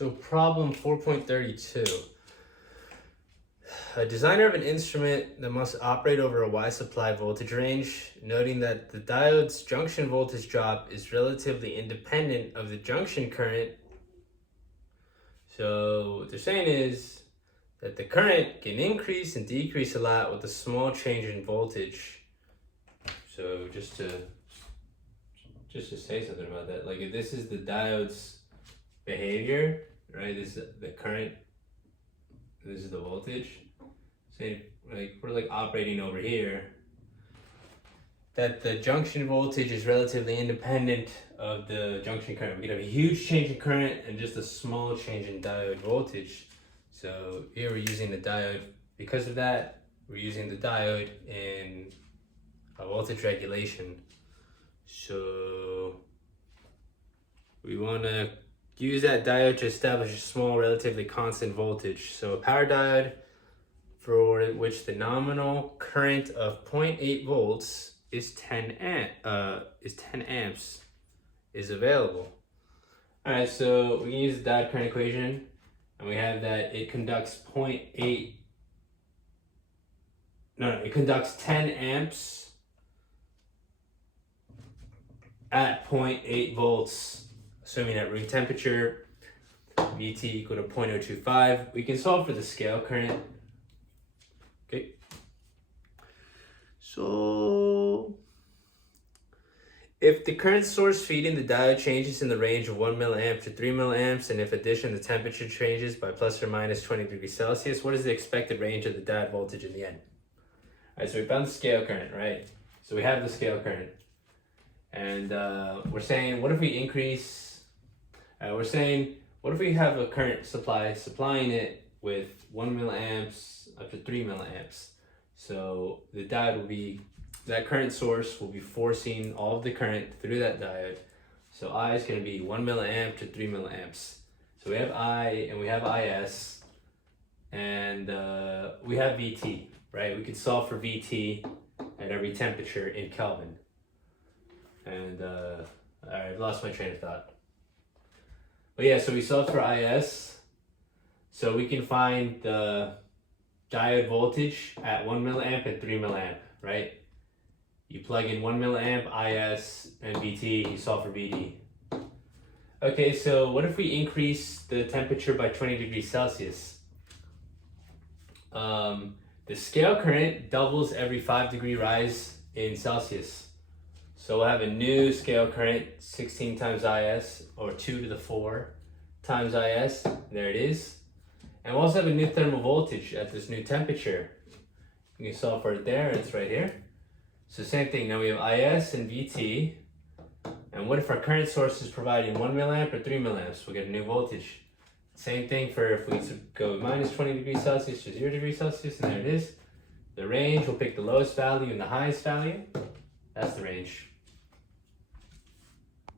So problem 4.32. A designer of an instrument that must operate over a Y supply voltage range, noting that the diode's junction voltage drop is relatively independent of the junction current. So what they're saying is that the current can increase and decrease a lot with a small change in voltage. So just to say something about that, like if this is the diode's behavior, right? This is the current, this is the voltage. Say like we're like operating over here, that the junction voltage is relatively independent of the junction current. We could have a huge change in current and just a small change in diode voltage. So here we're using the diode. Because of that, we're using the diode in a voltage regulation. So we want to use that diode to establish a small, relatively constant voltage. So a power diode for which the nominal current of 0.8 volts is 10 amps is available. All right, so we can use the diode current equation, and we have that it conducts 10 amps at 0.8 volts, assuming at room temperature, Vt equal to 0.025. We can solve for the scale current. Okay. So if the current source feeding the diode changes in the range of 1 milliamp to 3 milliamps, and if addition the temperature changes by plus or minus 20 degrees Celsius, what is the expected range of the diode voltage in the end? All right, so we found the scale current, right? So we have the scale current. And we're saying, what if we increase, what if we have a current supplying it with 1 milliamps up to 3 milliamps? So the diode will be, that current source will be forcing all of the current through that diode. So I is going to be 1 milliamp to 3 milliamps. So we have I and we have IS, and we have VT, right? We could solve for VT at every temperature in Kelvin. And all right, I've lost my train of thought. But yeah, so we solved for IS. So we can find the diode voltage at 1 milliamp and 3 milliamp, right? You plug in 1 milliamp, IS, and VT, you solve for VD. Okay, so what if we increase the temperature by 20 degrees Celsius? The scale current doubles every 5-degree rise in Celsius. So we'll have a new scale current, 16 times IS, or 2 to the 4 times IS. There it is. And we'll also have a new thermal voltage at this new temperature. You can solve for it there, it's right here. So same thing, now we have IS and VT. And what if our current source is providing 1 milliamp or 3 milliamps? We'll get a new voltage. Same thing for if we go minus 20 degrees Celsius to 0 degrees Celsius, and there it is. The range, we'll pick the lowest value and the highest value. That's the range.